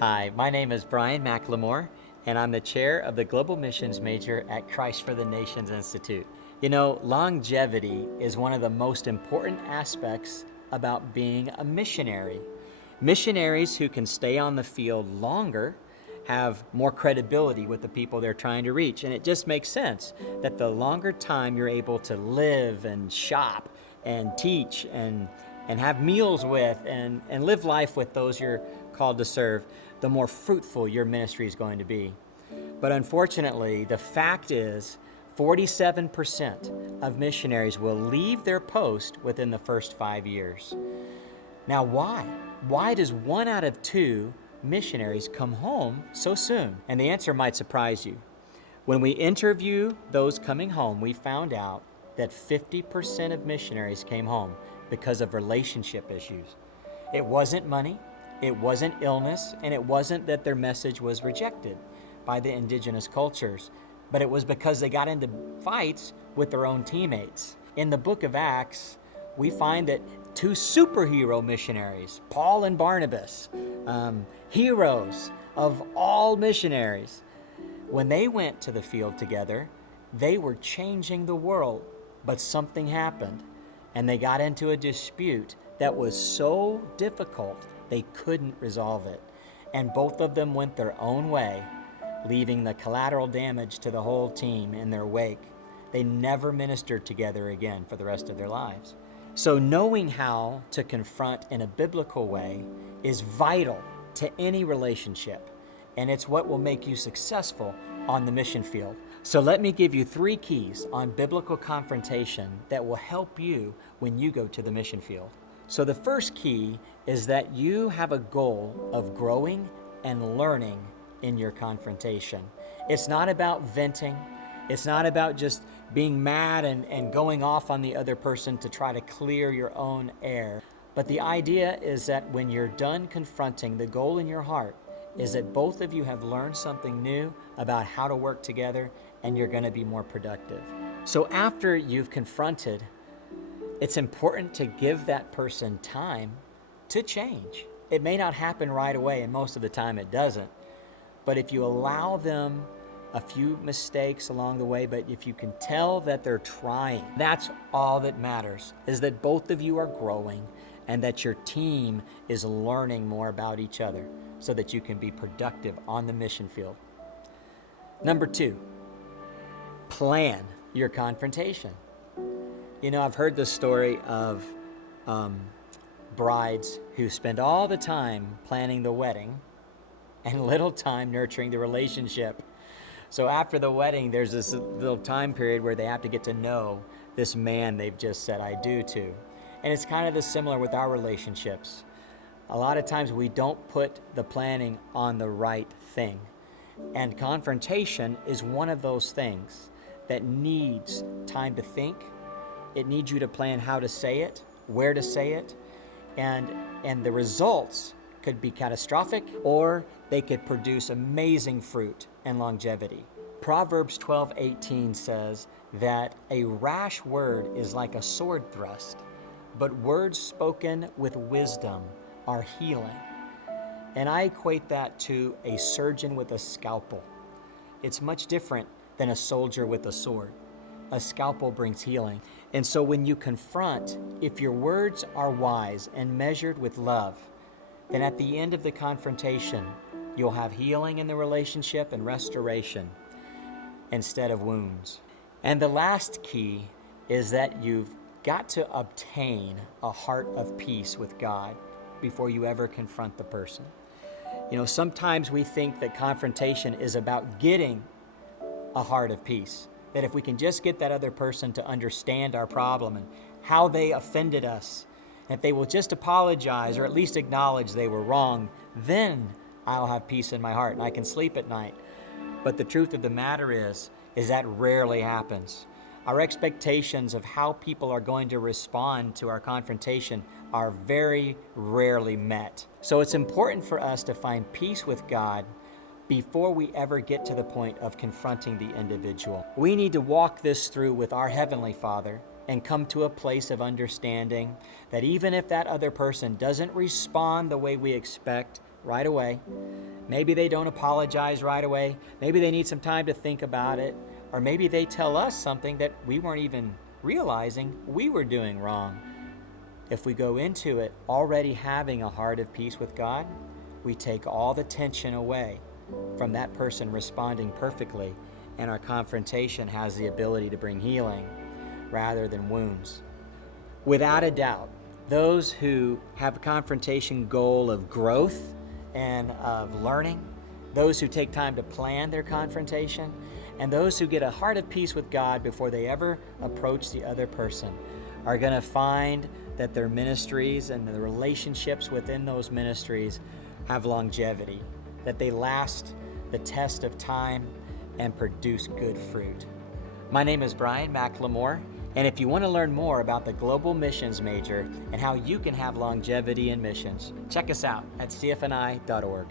Hi, my name is Bryan Mclemore, and I'm the chair of the Global Missions Major at Christ for the Nations Institute. You know, longevity is one of the most important aspects about being a missionary. Missionaries who can stay on the field longer have more credibility with the people they're trying to reach. And it just makes sense that the longer time you're able to live and shop and teach and have meals with and live life with those you're called to serve, the more fruitful your ministry is going to be. But unfortunately, the fact is 47% of missionaries will leave their post within the first 5 years. Now, why? Why does 1 out of 2 missionaries come home so soon? And the answer might surprise you. When we interview those coming home, we found out that 50% of missionaries came home because of relationship issues. It wasn't money, it wasn't illness, and it wasn't that their message was rejected by the indigenous cultures, but it was because they got into fights with their own teammates. In the book of Acts, we find that 2 superhero missionaries, Paul and Barnabas, heroes of all missionaries, when they went to the field together, they were changing the world, but something happened, and they got into a dispute that was so difficult they couldn't resolve it. And both of them went their own way, leaving the collateral damage to the whole team in their wake. They never ministered together again for the rest of their lives. So knowing how to confront in a biblical way is vital to any relationship, and it's what will make you successful on the mission field. So let me give you 3 keys on biblical confrontation that will help you when you go to the mission field. So the first key is that you have a goal of growing and learning in your confrontation. It's not about venting. It's not about just being mad and going off on the other person to try to clear your own air. But the idea is that when you're done confronting, the goal in your heart is that both of you have learned something new about how to work together, and you're going to be more productive. So after you've confronted, it's important to give that person time to change. It may not happen right away, and most of the time it doesn't. But if you allow them a few mistakes along the way, but if you can tell that they're trying, that's all that matters, is that both of you are growing and that your team is learning more about each other so that you can be productive on the mission field. Number 2, plan your confrontation. You know, I've heard the story of brides who spend all the time planning the wedding and little time nurturing the relationship. So after the wedding, there's this little time period where they have to get to know this man they've just said I do to. And it's kind of the similar with our relationships. A lot of times we don't put the planning on the right thing. And confrontation is one of those things that needs time to think. It needs you to plan how to say it, where to say it, and the results could be catastrophic, or they could produce amazing fruit and longevity. Proverbs 12:18 says that a rash word is like a sword thrust, but words spoken with wisdom are healing. And I equate that to a surgeon with a scalpel. It's much different than a soldier with a sword. A scalpel brings healing. And so when you confront, if your words are wise and measured with love, then at the end of the confrontation, you'll have healing in the relationship and restoration instead of wounds. And the last key is that you've got to obtain a heart of peace with God before you ever confront the person. You know, sometimes we think that confrontation is about getting a heart of peace. That if we can just get that other person to understand our problem and how they offended us, and if they will just apologize or at least acknowledge they were wrong, then I'll have peace in my heart and I can sleep at night. But the truth of the matter is that rarely happens. Our expectations of how people are going to respond to our confrontation are very rarely met. So it's important for us to find peace with God before we ever get to the point of confronting the individual. We need to walk this through with our Heavenly Father and come to a place of understanding that even if that other person doesn't respond the way we expect, right away. Maybe they don't apologize right away. Maybe they need some time to think about it. Or maybe they tell us something that we weren't even realizing we were doing wrong. If we go into it already having a heart of peace with God, we take all the tension away from that person responding perfectly, and our confrontation has the ability to bring healing rather than wounds. Without a doubt, those who have a confrontation goal of growth and of learning, those who take time to plan their confrontation, and those who get a heart of peace with God before they ever approach the other person are going to find that their ministries and the relationships within those ministries have longevity, that they last the test of time and produce good fruit. My name is Bryan Mclemore, and if you want to learn more about the Global Missions Major and how you can have longevity in missions, check us out at CFNI.org.